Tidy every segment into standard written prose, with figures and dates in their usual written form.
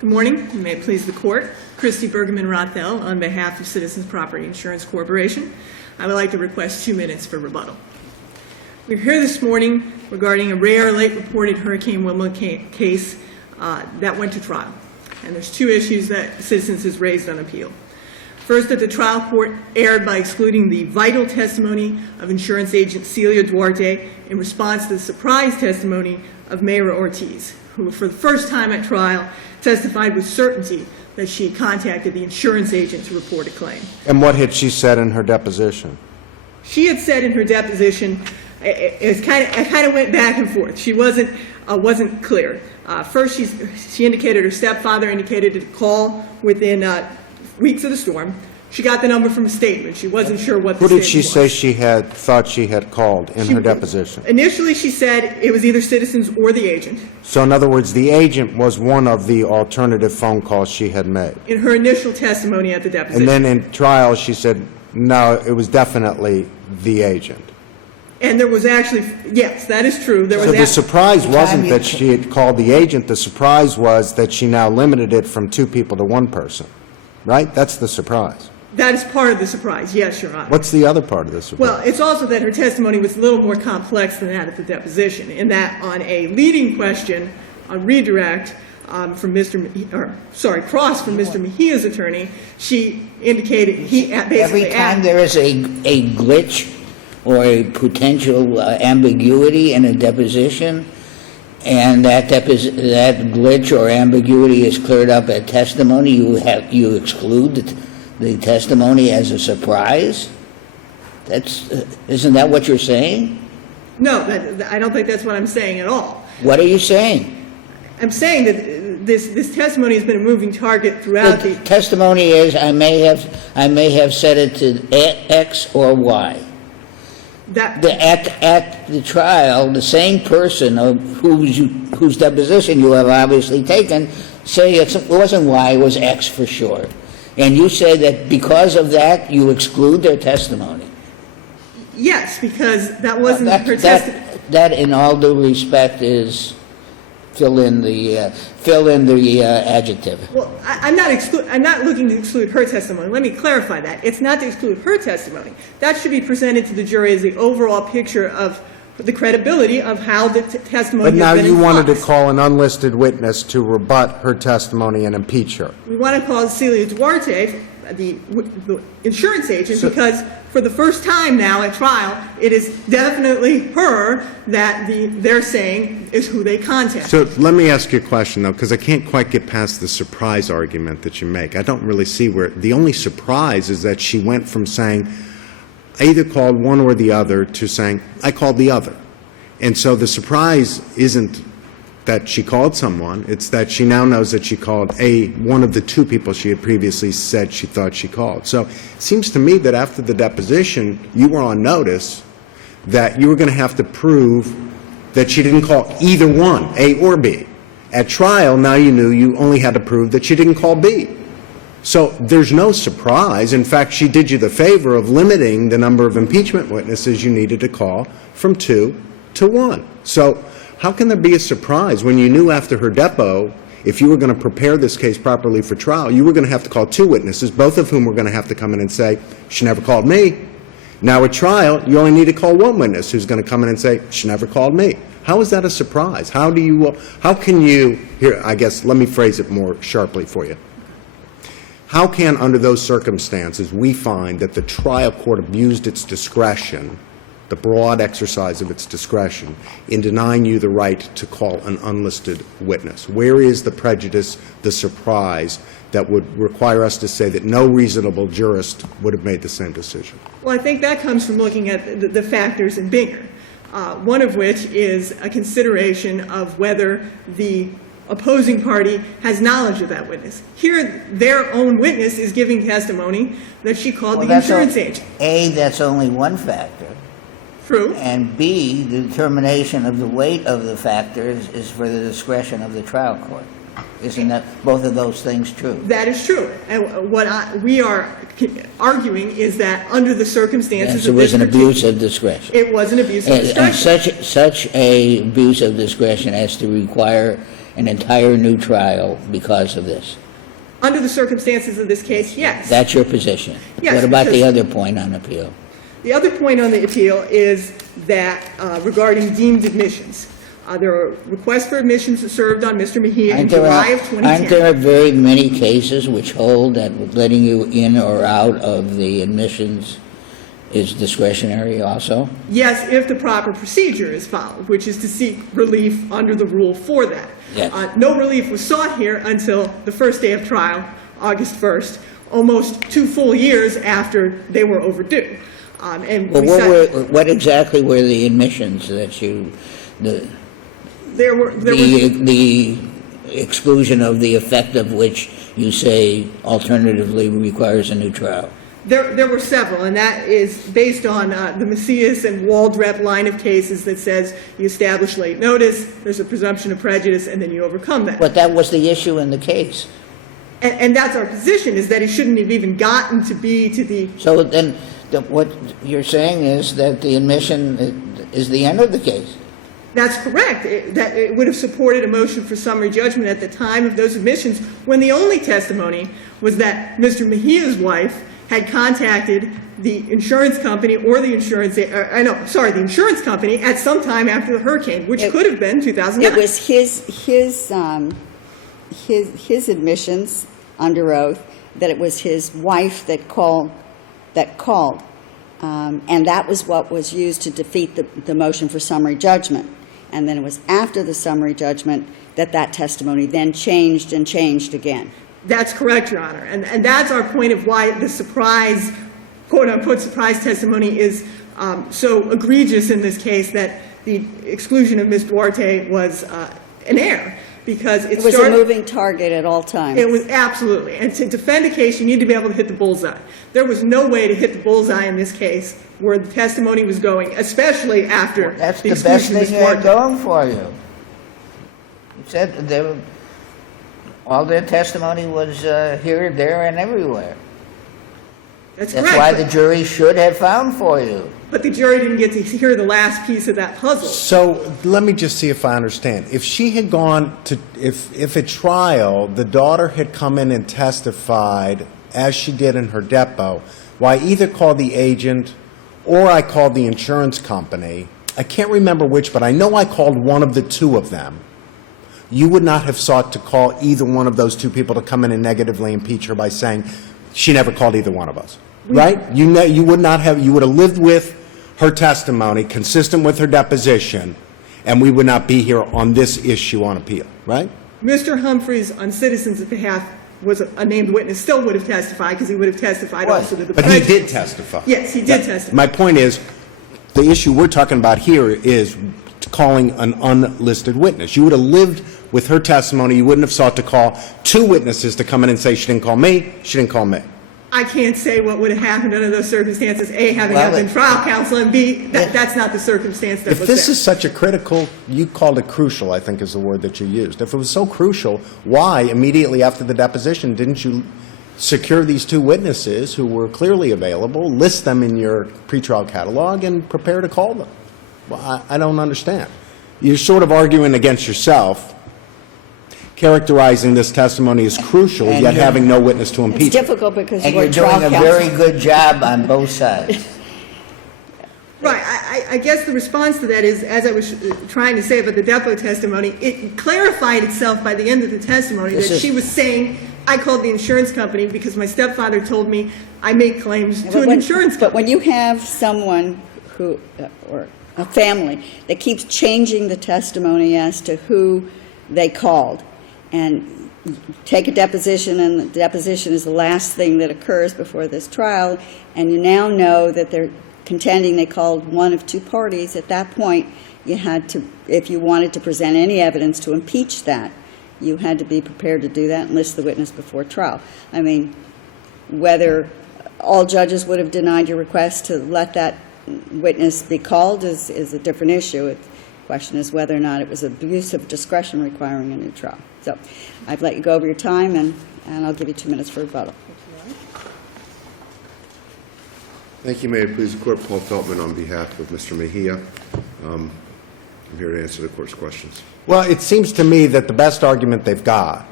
Good morning. May it please the Court. Christy Bergerman-Rothel on behalf of Citizens Property Insurance Corporation. I would like to request 2 minutes for rebuttal. We're here this morning regarding a rare late-reported Hurricane Wilma case that went to trial. And there's two issues that Citizens has raised on appeal. First, that the trial court erred by excluding the vital testimony of insurance agent Celia Duarte in response to the surprise testimony of Mayra Ortiz, who for the first time at trial testified with certainty that she contacted the insurance agent to report a claim. And what had she said in her deposition? She had said in her deposition, it kind of went back and forth. She wasn't clear. First, she indicated her stepfather indicated to call within weeks of the storm. She got the number from a statement. She wasn't sure what the statement was. Who did she say she thought she had called in her deposition? Initially, she said it was either Citizens or the agent. So in other words, the agent was one of the alternative phone calls she had made. In her initial testimony at the deposition. And then in trial, she said, no, it was definitely the agent. And there was actually, yes, that is true. So the surprise wasn't that she had called the agent. The surprise was that she now limited it from 2 people to 1 person. Right? That's the surprise. That is part of the surprise, yes, Your Honor. What's the other part of the surprise? Well, it's also that her testimony was a little more complex than that at the deposition, in that on a leading question, on redirect from cross from Mr. Mejia's attorney, she indicated he basically every time there is a glitch or a potential ambiguity in a deposition, and that glitch or ambiguity is cleared up at testimony, you exclude the testimony as a surprise? Isn't that what you're saying? No, I don't think that's what I'm saying at all. What are you saying? I'm saying that this testimony has been a moving target throughout the testimony is I may have said it to X or Y. At the trial, the same person whose deposition you have obviously taken say it wasn't Y, it was X for sure. And you say that because of that, you exclude their testimony. Yes, because that wasn't her testimony. That, in all due respect, is fill in the adjective. Well, I'm not looking to exclude her testimony. Let me clarify that. It's not to exclude her testimony. That should be presented to the jury as the overall picture of the credibility of how the testimony has been But now you wanted to enforced. call an unlisted witness to rebut her testimony and impeach her. We want to call Celia Duarte, the insurance agent, because for the first time now at trial, it is definitely her that they're saying is who they contacted. So let me ask you a question, though, because I can't quite get past the surprise argument that you make. I don't really see where the only surprise is that she went from saying, I either called one or the other, to saying, I called the other. And so the surprise isn't that she called someone, it's that she now knows that she called one of the 2 people she had previously said she thought she called. So it seems to me that after the deposition, you were on notice that you were going to have to prove that she didn't call either one, A or B. At trial, now you knew you only had to prove that she didn't call B. So there's no surprise. In fact, she did you the favor of limiting the number of impeachment witnesses you needed to call from 2 to 1. So how can there be a surprise when you knew after her depo, if you were going to prepare this case properly for trial, you were going to have to call 2 witnesses, both of whom were going to have to come in and say, she never called me. Now at trial, you only need to call 1 witness who's going to come in and say, she never called me. How is that a surprise? How can you, here, I guess, let me phrase it more sharply for you. How can, under those circumstances, we find that the trial court abused its discretion, the broad exercise of its discretion, in denying you the right to call an unlisted witness? Where is the prejudice, the surprise, that would require us to say that no reasonable jurist would have made the same decision? Well, I think that comes from looking at the factors in Binger, one of which is a consideration of whether the opposing party has knowledge of that witness. Here, their own witness is giving testimony that she called the insurance agent. A, that's only one factor. True. And B, the determination of the weight of the factors is for the discretion of the trial court. Isn't that both of those things true? That is true. And what we are arguing is that under the circumstances it was an abuse of discretion. It was an abuse of discretion. And such a abuse of discretion as to require an entire new trial because of this? Under the circumstances of this case, yes. That's your position? Yes, What about the because- other point on appeal? The other point on the appeal is that regarding deemed admissions, there are requests for admissions served on Mr. Mejia in July of 2010. Aren't there very many cases which hold that letting you in or out of the admissions is discretionary also? Yes, if the proper procedure is followed, which is to seek relief under the rule for that. Yes. No relief was sought here until the first day of trial, August 1st, almost 2 full years after they were overdue. And Well, we said- what exactly were the admissions that you, there were the exclusion of the effect of which you say alternatively requires a new trial? There were several, and that is based on the Macias and Waldrep line of cases that says you establish late notice, there's a presumption of prejudice, and then you overcome that. But that was the issue in the case. And that's our position, is that he shouldn't have even gotten to be to the, So then, what you're saying is that the admission is the end of the case? that's correct, that it would have supported a motion for summary judgment at the time of those admissions, when the only testimony was that Mr. Mejia's wife had contacted the insurance company or the insurance, the insurance company at some time after the hurricane, which could have been 2009. It was his admissions under oath that it was his wife that called, and that was what was used to defeat the motion for summary judgment. And then it was after the summary judgment that that testimony then changed and changed again. That's correct, Your Honor. And that's our point of why the surprise, quote-unquote, surprise testimony is so egregious in this case, that the exclusion of Ms. Duarte was an error, because It was a moving target at all times. It was, absolutely. And to defend a case, you need to be able to hit the bullseye. There was no way to hit the bullseye in this case where the testimony was going, especially after That's the the best exclusion of thing Ms. you had Duarte. going for you. You said all their testimony was here, there, and everywhere. That's That's why correct. the jury should have found for you. But the jury didn't get to hear the last piece of that puzzle. So let me just see if I understand. If she had gone to, if at trial, the daughter had come in and testified, as she did in her depo, well, I either called the agent or I called the insurance company. I can't remember which, but I know I called one of the two of them. You would not have sought to call either one of those two people to come in and negatively impeach her by saying, she never called either one of us, right? You would not have, you would have lived with her testimony consistent with her deposition, and we would not be here on this issue on appeal, right? Mr. Humphreys, on Citizens' behalf, was a named witness, still would have testified, because he would have testified Right. also to the But he prejudice. did testify. Yes, he did testify. My point is, the issue we're talking about here is calling an unlisted witness. You would have lived with her testimony. You wouldn't have sought to call two witnesses to come in and say, she didn't call me, she didn't call me. I can't say what would have happened under those circumstances, A, having not Well, been trial counsel, and B, that's not the circumstance that If was this there. is such a critical, you called it crucial, I think is the word that you used. If it was so crucial, why immediately after the deposition didn't you secure these two witnesses who were clearly available, list them in your pretrial catalog, and prepare to call them? Well, I don't understand. You're sort of arguing against yourself, characterizing this testimony as crucial, And yet you're- having no witness to It's impeach it. difficult because And we're you're trial doing a counsel. very good job on both sides. Right, I guess the response to that is, as I was trying to say about the depot testimony, it clarified itself by the end of the testimony This that is- she was saying, I called the insurance company because my stepfather told me I make claims to But an when- insurance But company. when you have someone who, or a family, that keeps changing the testimony as to who they called, and take a deposition, and the deposition is the last thing that occurs before this trial, and you now know that they're contending they called one of two parties, at that point, you had to, if you wanted to present any evidence to impeach that, you had to be prepared to do that and list the witness before trial. I mean, whether all judges would have denied your request to let that witness be called is a different issue. The question is whether or not it was abuse of discretion requiring a new trial. So I've let you go over your time, and I'll give you 2 minutes for rebuttal. Thank you, Mayor. Please, the Court, Paul Feltman on behalf of Mr. Mejia. I'm here to answer the court's questions. Well, it seems to me that the best argument they've got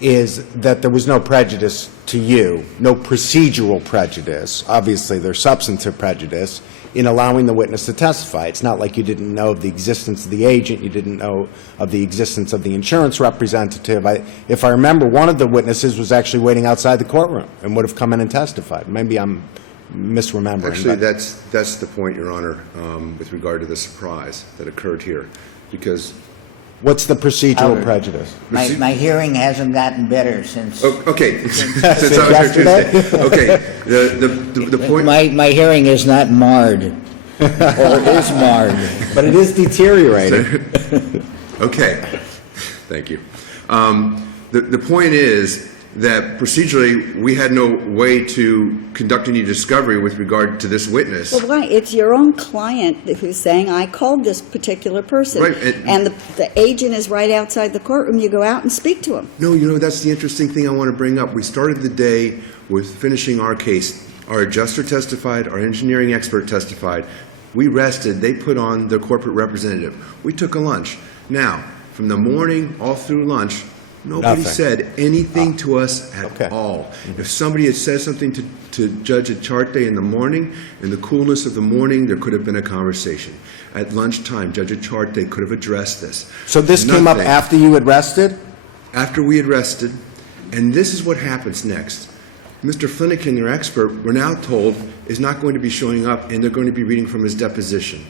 is that there was no prejudice to you, no procedural prejudice. Obviously, there's substantive prejudice in allowing the witness to testify. It's not like you didn't know of the existence of the agent, you didn't know of the existence of the insurance representative. If I remember, one of the witnesses was actually waiting outside the courtroom and would have come in and testified. Maybe I'm misremembering. Actually, but- that's the point, Your Honor, with regard to the surprise that occurred here, because What's the procedural Howard. prejudice? My hearing hasn't gotten better since, okay, since I was here yesterday? Tuesday. Okay, the point. my hearing is not marred, or is marred. But it is deteriorating. Okay, thank you. The point is that procedurally, we had no way to conduct any discovery with regard to this witness. Well, why? It's your own client who's saying, I called this particular person. Right, And the agent is right outside the courtroom. You go out and speak to him. No, that's the interesting thing I want to bring up. We started the day with finishing our case. Our adjuster testified, our engineering expert testified. We rested, they put on their corporate representative. We took a lunch. Now, from the morning all through lunch, nobody Nothing. said anything to us at Okay. all. If somebody had said something to Judge Acharte in the morning, in the coolness of the morning, there could have been a conversation. At lunchtime, Judge Acharte could have addressed this. So this came up Nothing. after you had rested? After we had rested, and this is what happens next. Mr. Flanagan, your expert, we're now told, is not going to be showing up, and they're going to be reading from his deposition.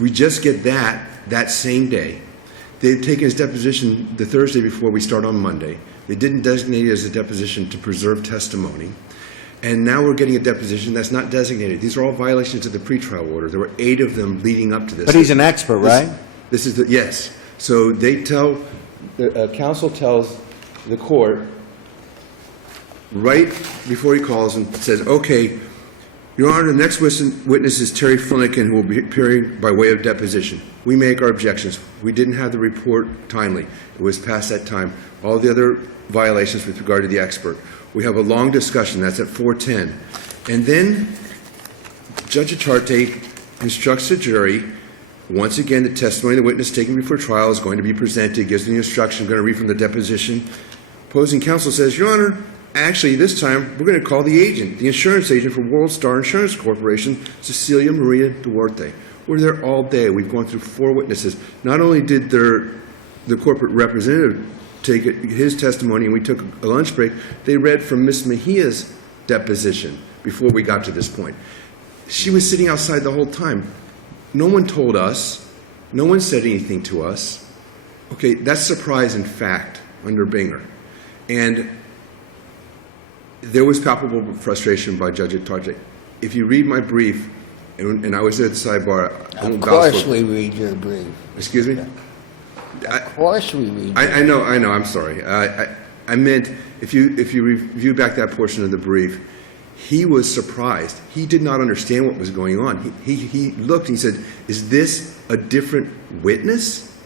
We just get that same day. They've taken his deposition the Thursday before we start on Monday. They didn't designate it as a deposition to preserve testimony. And now we're getting a deposition that's not designated. These are all violations of the pretrial order. There were 8 of them leading up to this. But he's an expert, right? This is yes. So they tell, the counsel tells the court right before he calls and says, okay, Your Honor, the next witness is Terry Flanagan, who will be appearing by way of deposition. We make our objections. We didn't have the report timely. It was past that time. All the other violations with regard to the expert. We have a long discussion. That's at 4:10. And then Judge Acharte instructs the jury, once again, the testimony of the witness taken before trial is going to be presented, gives the instruction, going to read from the deposition. Opposing counsel says, Your Honor, actually, this time, we're going to call the agent, the insurance agent for World Star Insurance Corporation, Cecilia Maria Duarte. We're there all day. We've gone through 4 witnesses. Not only did the corporate representative take his testimony and we took a lunch break, they read from Ms. Mejia's deposition before we got to this point. She was sitting outside the whole time. No one told us. No one said anything to us. Okay, that's surprise and fact under Binger. And there was palpable frustration by Judge Acharte. If you read my brief, and I was at the sidebar, I won't Of vouch course for- we read your brief. Excuse me? Of course we read. I know, I'm sorry. I meant, if you review back that portion of the brief, he was surprised. He did not understand what was going on. He looked and he said, is this a different witness?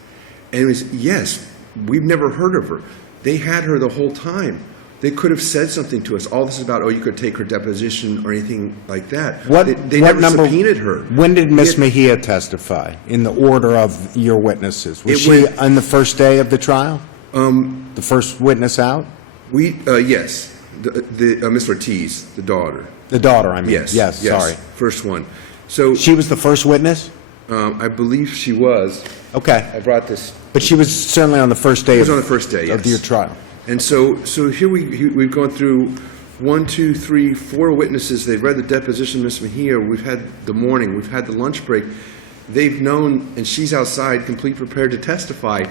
And it was, yes, we've never heard of her. They had her the whole time. They could have said something to us. All this is about, you could take her deposition or anything like that. They never subpoenaed her. When did Ms. Yet- Mejia testify, in the order of your witnesses? Was It she went- on the first day of the trial? The first witness out? Yes, Miss Ortiz, the daughter. The daughter, I mean. Yes. Sorry. First one. So, She was the first witness? I believe she was. Okay. I brought this. But she was certainly on the first day She was of on the first day, of yes. your trial. And so here we've gone through 1, 2, 3, 4 witnesses. They've read the deposition of Ms. Mejia. We've had the morning. We've had the lunch break. They've known, and she's outside, complete prepared to testify.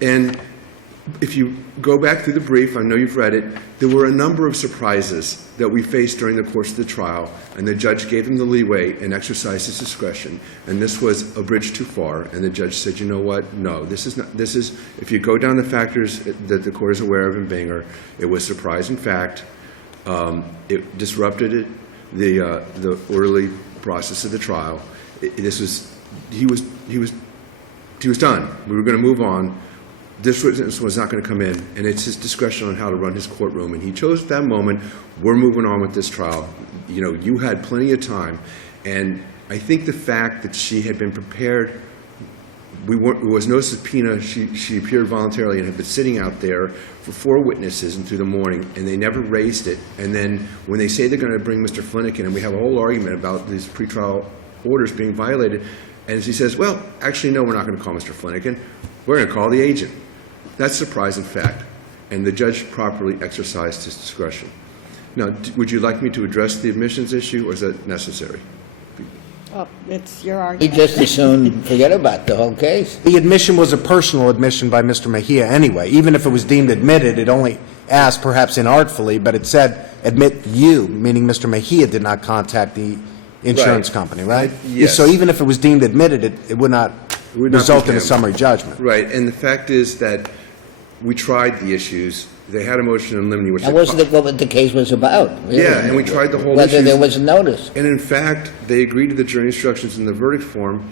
And if you go back through the brief, I know you've read it, there were a number of surprises that we faced during the course of the trial, and the judge gave them the leeway and exercised his discretion. And this was a bridge too far, and the judge said, you know what, no, this is, if you go down the factors that the court is aware of in Binger, it was surprise and fact, it disrupted the orderly process of the trial. He was done. We were going to move on. This witness was not going to come in, and it's his discretion on how to run his courtroom. And he chose at that moment, we're moving on with this trial. You had plenty of time. And I think the fact that she had been prepared there was no subpoena. She appeared voluntarily and had been sitting out there for 4 witnesses and through the morning, and they never raised it. And then when they say they're going to bring Mr. Flanagan, and we have a whole argument about these pretrial orders being violated, and she says, well, actually, no, we're not going to call Mr. Flanagan. We're going to call the agent. That's surprising fact. And the judge properly exercised his discretion. Now, would you like me to address the admissions issue, or is that necessary? Oh, it's your He argument. just as soon forget about the whole case. The admission was a personal admission by Mr. Mejia anyway. Even if it was deemed admitted, it only asked, perhaps inartfully, but it said, admit you, meaning Mr. Mejia did not contact the insurance Right. company, right? Yes. So even if it was deemed admitted, it would not would not result be in a him. summary judgment. Right, and the fact is that we tried the issues. They had a motion in limine, which... That wasn't what the case was about, really. Yeah, and we tried the whole Whether issues. there was notice. And in fact, they agreed to the jury instructions in the verdict form.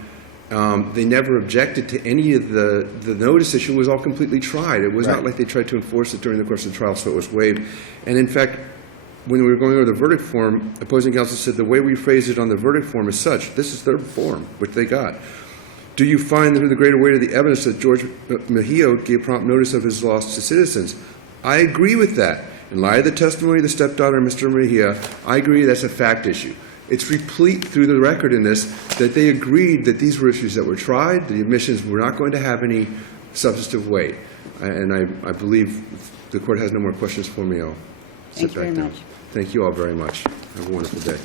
They never objected to any of the notice issue. Was all completely tried. It was not like they tried to enforce it during the course of the trial, so it was waived. And in fact, when we were going over the verdict form, opposing counsel said the way we phrased it on the verdict form is such. This is their form, which they got. Do you find that the greater weight of the evidence that George Mejia gave prompt notice of his loss to citizens? I agree with that. In light of the testimony of the stepdaughter, Mr. Mejia, I agree that's a fact issue. It's replete through the record in this that they agreed that these were issues that were tried. The admissions were not going to have any substantive weight. And I believe if the court has no more questions for me, I'll sit Thank you back very down. much. Thank you all very much. Have a wonderful day.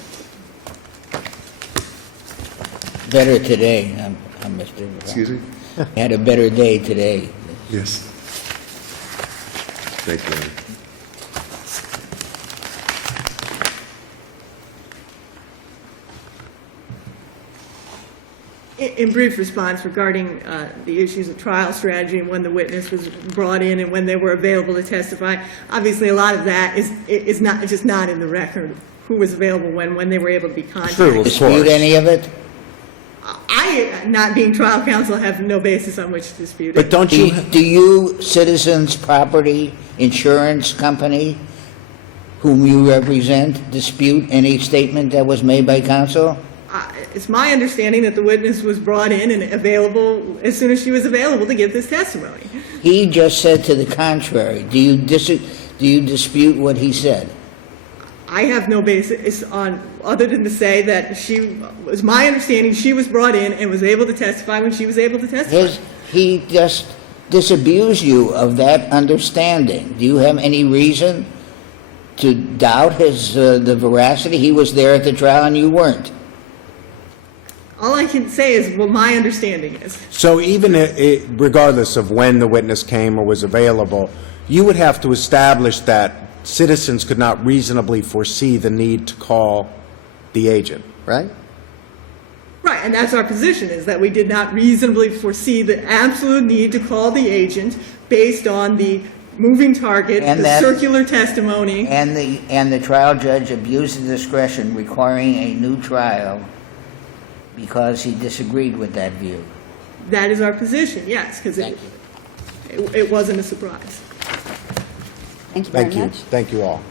Better today, Mr. Excuse me? Had a better day today. Yes. Thank you, Ann. In brief response regarding the issues of trial strategy and when the witness was brought in and when they were available to testify, obviously a lot of that is not just not in the record. Who was available when they were able to be contacted. True, of Dispute course. any of it? I, not being trial counsel, have no basis on which to dispute But it. don't you, Do you, Citizens Property Insurance Company, whom you represent, dispute any statement that was made by counsel? It's my understanding that the witness was brought in and available as soon as she was available to give this testimony. He just said to the contrary. Do you dispute what he said? I have no basis on, other than to say that was my understanding, she was brought in and was able to testify when she was able to testify. He just disabused you of that understanding. Do you have any reason to doubt the veracity? He was there at the trial and you weren't. All I can say is what my understanding is. so even regardless of when the witness came or was available, you would have to establish that citizens could not reasonably foresee the need to call the agent, right? Right, and that's our position, is that we did not reasonably foresee the absolute need to call the agent based on the moving target, And the that- circular testimony. And the trial judge abused his discretion requiring a new trial because he disagreed with that view. That is our position, yes, because Thank you. it wasn't a surprise. Thank you very Thank you. much. Thank you all.